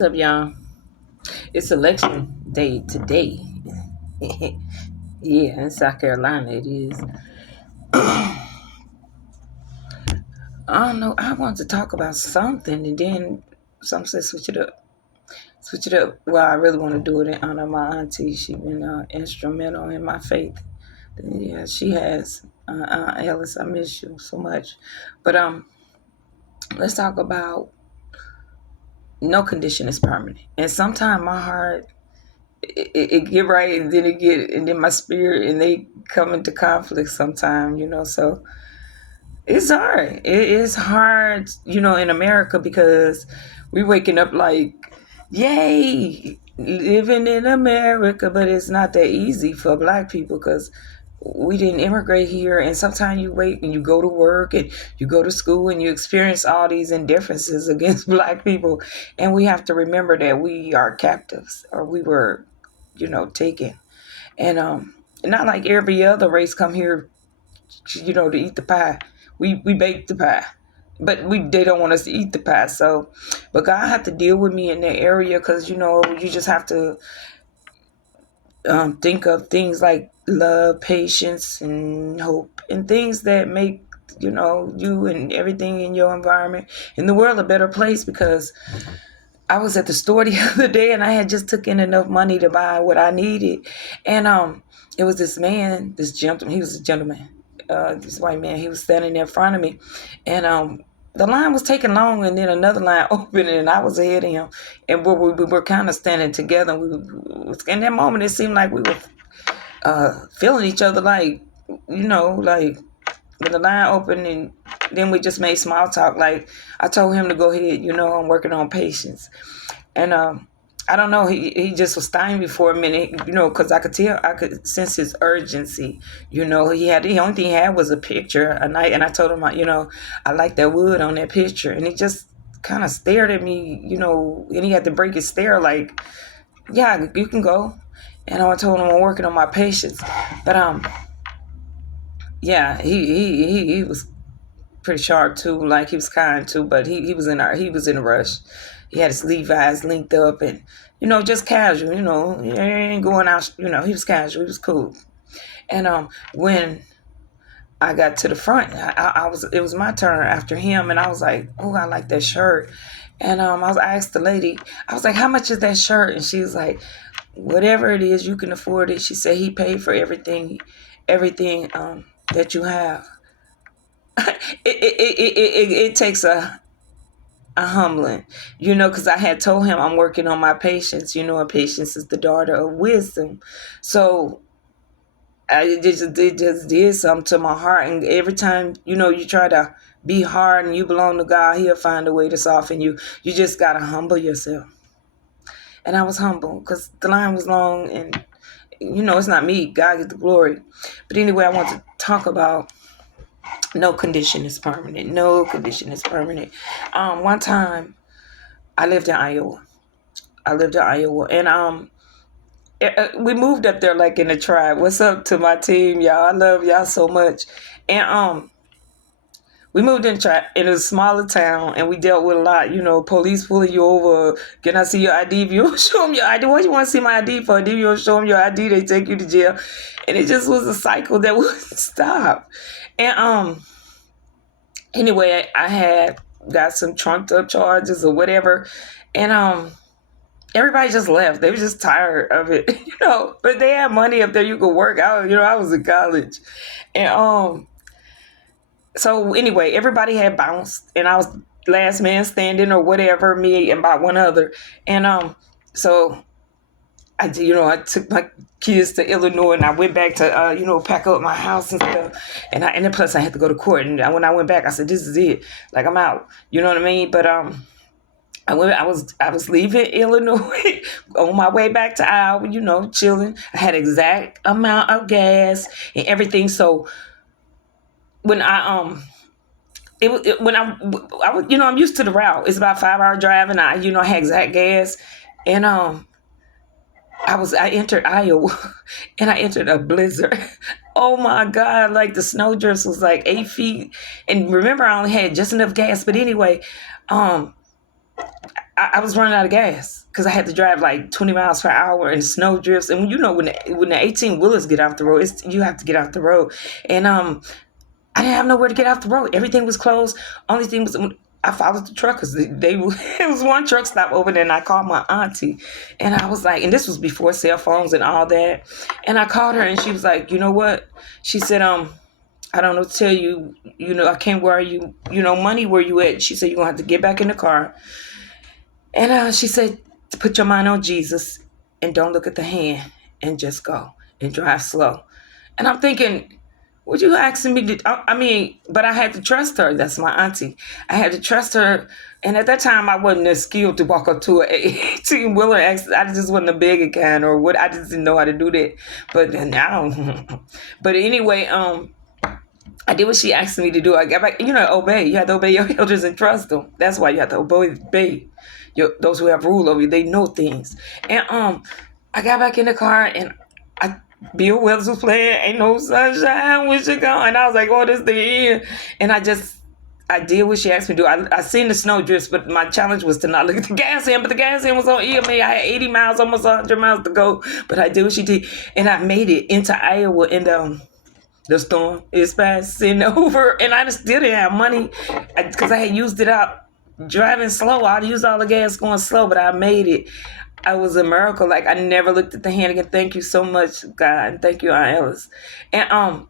What's up, y'all? It's election day today. Yeah, in South Carolina it is. I don't know. I want to talk about something, and then some say switch it up. Switch it up. Well, I really want to do it in honor of my auntie. She been instrumental in my faith. Yeah, she has. Alice, I miss you so much. But let's talk about no condition is permanent. And sometimes my heart it get right and then it get and then my spirit and they come into conflict sometime, so it's hard. It is hard, in America because we waking up like, yay, living in America, but it's not that easy for black people because we didn't immigrate here, and sometimes you wait and you go to work and you go to school and you experience all these indifferences against black people, and we have to remember that we are captives or we were, taken, and not like every other race come here, to eat the pie. We bake the pie, but they don't want us to eat the pie. So, but God had to deal with me in that area because you just have to think of things like love, patience, and hope, and things that make you and everything in your environment in the world a better place. Because I was at the store the other day and I had just took in enough money to buy what I needed, and it was this man, this gentleman. He was a gentleman, this white man. He was standing in front of me, and the line was taking long, and then another line opened, and I was ahead of him, and we were kind of standing together. In that moment, it seemed like we were feeling each other, like like when the line opened, and then we just made small talk. Like I told him to go ahead, I'm working on patience, and I don't know, he just was stymied for a minute, because I could sense his urgency. The only thing he had was a picture, and I told him, I like that wood on that picture, and he just kind of stared at me, and he had to break his stare, like, yeah, you can go, and I told him I'm working on my patience, but yeah, he was pretty sharp too, like he was kind too, but he was he was in a rush. He had his Levi's linked up and just casual, he ain't going out, he was casual, he was cool. And when I got to the front, it was my turn after him, and I was like, oh, I like that shirt. And I asked the lady, I was like, how much is that shirt? And she was like, whatever it is, you can afford it. She said he paid for everything that you have. It takes a humbling, because I had told him I'm working on my patience, and patience is the daughter of wisdom. So it just did something to my heart. And every time, you try to be hard and you belong to God, he'll find a way to soften you. You just got to humble yourself. And I was humble because the line was long, and, it's not me. God gets the glory. But anyway, I want to talk about no condition is permanent. No condition is permanent. One time I lived in Iowa. And we moved up there like in a tribe. What's up to my team, y'all? I love y'all so much. And we moved in a smaller town, and we dealt with a lot, police pulling you over. Can I see your ID? If you don't show them your ID, what you want to see my ID for? If you don't show them your ID, they take you to jail. And it just was a cycle that wouldn't stop. And anyway, I had got some trumped up charges or whatever, and everybody just left. They were just tired of it, But they had money up there. You could work out. I was in college, and so anyway, everybody had bounced, and I was last man standing or whatever. Me and about one other, and so I took my kids to Illinois, and I went back to pack up my house and stuff, and then plus I had to go to court. And when I went back, I said, "This is it. Like, I'm out." You know what I mean? But I was leaving Illinois on my way back to Iowa, chilling. I had exact amount of gas and everything. So when I when I was, I'm used to the route. It's about 5 hour drive, and I had exact gas, and I entered Iowa, and I entered a blizzard. Oh my God, like the snowdrifts was like 8 feet. And remember, I only had just enough gas. But anyway, I was running out of gas because I had to drive like 20 miles per hour and snow drifts. And when the 18 wheelers get off the road, you have to get off the road. And I didn't have nowhere to get off the road. Everything was closed. Only thing was I followed the truckers. It was one truck stop over there, and I called my auntie, and I was like, and this was before cell phones and all that. And I called her, and she was like, you know what? She said, I don't know what to tell you. I can't worry you. Money where you at? She said you're gonna have to get back in the car. And she said, put your mind on Jesus and don't look at the hand and just go and drive slow. And I'm thinking, what you asking me to? I mean, but I had to trust her. That's my auntie. I had to trust her. And at that time, I wasn't as skilled to walk up to an 18 wheeler. I just wasn't a big kind or what. I just didn't know how to do that. But now, but anyway, I did what she asked me to do. I got back, obey. You have to obey your elders and trust them. That's why you have to obey those who have rule over you. They know things. And I got back in the car and Bill Wells was playing Ain't No Sunshine When She Gone. And I was like, oh, this is the end. And I did what she asked me to do. I seen the snow drifts, but my challenge was to not look at the gas end. But the gas end was on E. I mean, I had 80 miles, almost 100 miles to go. But I did what she did. And I made it into Iowa. And the storm is passing over. And I still didn't have money because I had used it up driving slow. I used all the gas going slow, but I made it. I was a miracle. Like, I never looked at the hand again. Thank you so much, God. And thank you, Aunt Ellis. And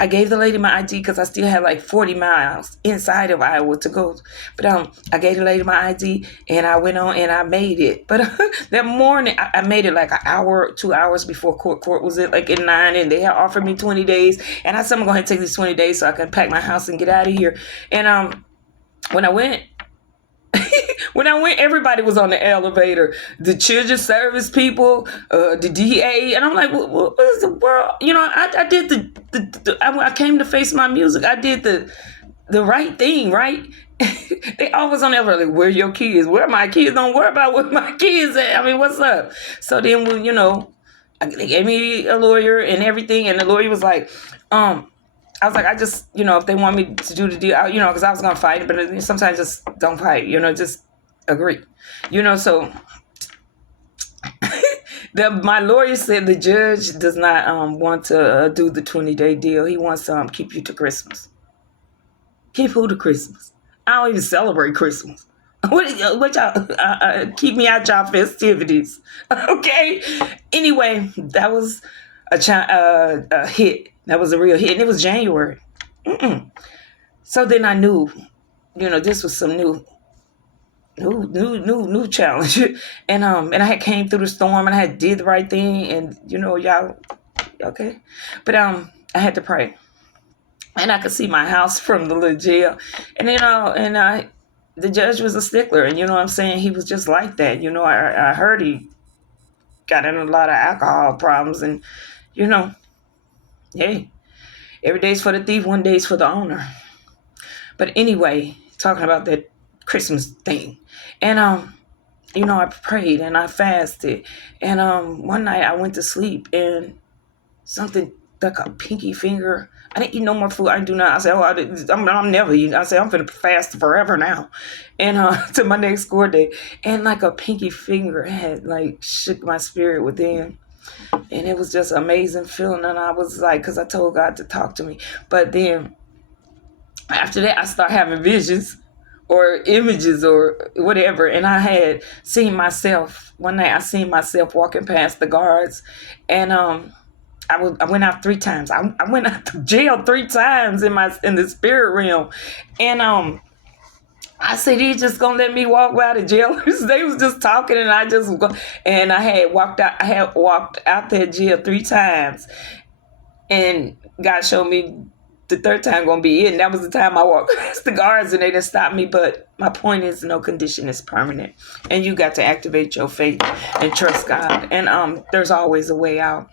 I gave the lady my ID because I still had like 40 miles inside of Iowa to go. But I gave the lady my ID and I went on and I made it. But that morning, I made it like an hour, 2 hours before court. Court was at like at 9 and they had offered me 20 days. And I said, I'm going to take these 20 days so I can pack my house and get out of here. And when I went, everybody was on the elevator. The children's service people, the DA, and I'm like, what is the world? I did I came to face my music. I did the right thing, right? They always on the elevator, like, where are your kids? Where are my kids? Don't worry about where my kids at. I mean, what's up? So then, they gave me a lawyer and everything, and the lawyer was like, I was like, I just, if they want me to do the deal, because I was going to fight it, but sometimes just don't fight, just agree, so my lawyer said the judge does not want to do the 20-day deal. He wants to keep you to Christmas. Keep who to Christmas? I don't even celebrate Christmas. What y'all, keep me out y'all festivities. Okay. Anyway, that was a hit. That was a real hit. And it was January. So then I knew, this was some new challenge. And I had came through the storm and I had did the right thing. And, y'all, okay. But I had to pray. And I could see my house from the little jail. And, the judge was a stickler. And, what I'm saying? He was just like that. I heard he got in a lot of alcohol problems. And, hey, every day's for the thief, one day's for the owner. But anyway, talking about that Christmas thing. And, I prayed and I fasted. And one night I went to sleep and something like a pinky finger. I didn't eat no more food. I didn't do nothing. I said, I'm never eating. I said, I'm going to fast forever now. And to my next court day. And like a pinky finger had like shook my spirit within. And it was just an amazing feeling. And I was like, because I told God to talk to me. But then after that, I started having visions or images or whatever. And I had seen myself. One night I seen myself walking past the guards. And I went out 3 times. I went out to jail 3 times in the spirit realm. And I said, he's just gonna let me walk out of jail. They was just talking, and I had walked out that jail 3 times, and God showed me the 3rd time gonna be it. And that was the time I walked past the guards, and they didn't stop me. But my point is, no condition is permanent, and you got to activate your faith and trust God. And there's always a way out.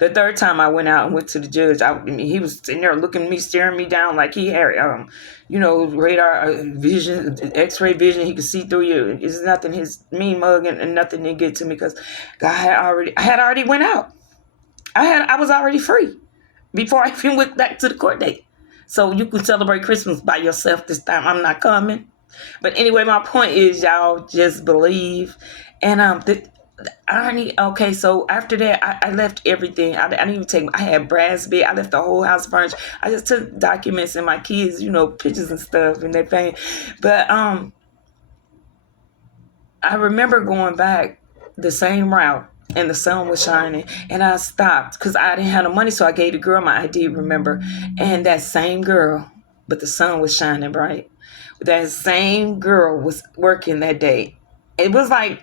The 3rd time I went out and went to the judge, he was sitting there looking at me, staring me down like he had, radar vision, X-ray vision. He could see through you. It's nothing. His mean mug and nothing didn't get to me because God I had already went out. I was already free before I even went back to the court date. So you can celebrate Christmas by yourself this time. I'm not coming. But anyway, my point is, y'all just believe. And the irony. Okay, so after that, I left everything. I didn't even take. I had brass bed. I left the whole house furnished. I just took documents and my kids, pictures and stuff and everything. But I remember going back the same route. And the sun was shining, and I stopped because I didn't have the money, so I gave the girl my ID. Remember, and that same girl, but the sun was shining bright. That same girl was working that day. It was like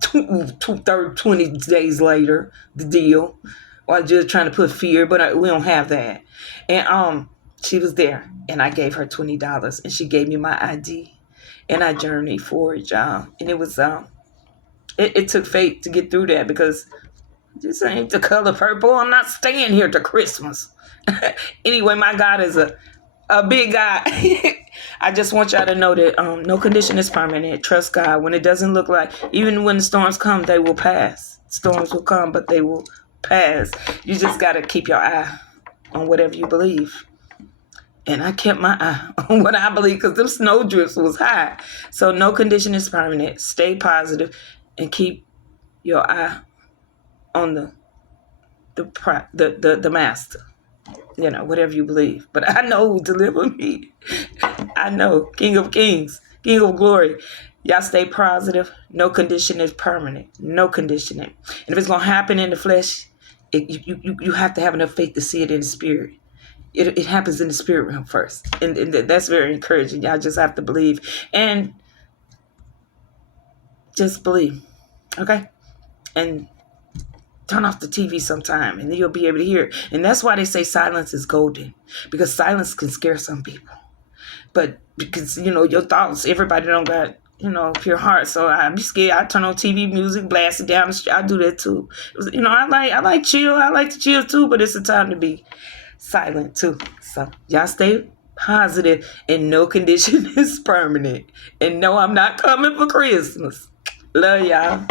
20 days later, the deal. Or just trying to put fear, but we don't have that. And she was there, and I gave her $20, and she gave me my ID, and I journeyed forward, y'all. And it was it took faith to get through that, because this ain't the color purple. I'm not staying here to Christmas. Anyway, my God is a big God. I just want y'all to know that no condition is permanent. Trust God. When it doesn't look like, even when the storms come, they will pass. Storms will come, but they will pass. You just got to keep your eye on whatever you believe. And I kept my eye on what I believe, because them snowdrifts was high. So no condition is permanent. Stay positive and keep your eye on the master. Whatever you believe. But I know who delivered me. I know. King of Kings, King of Glory. Y'all stay positive. No condition is permanent. No conditioning. And if it's going to happen in the flesh, you have to have enough faith to see it in the spirit. It happens in the spirit realm first. And that's very encouraging. Y'all just have to believe. And just believe. Okay? And turn off the TV sometime, and then you'll be able to hear it. And that's why they say silence is golden, because silence can scare some people. But because, your thoughts, everybody don't got, pure heart. So I'm scared. I turn on TV, music, blast it down the street. I do that too. I like chill. I like to chill too, but it's a time to be silent too. So y'all stay positive, and no condition is permanent. And no, I'm not coming for Christmas. Love y'all.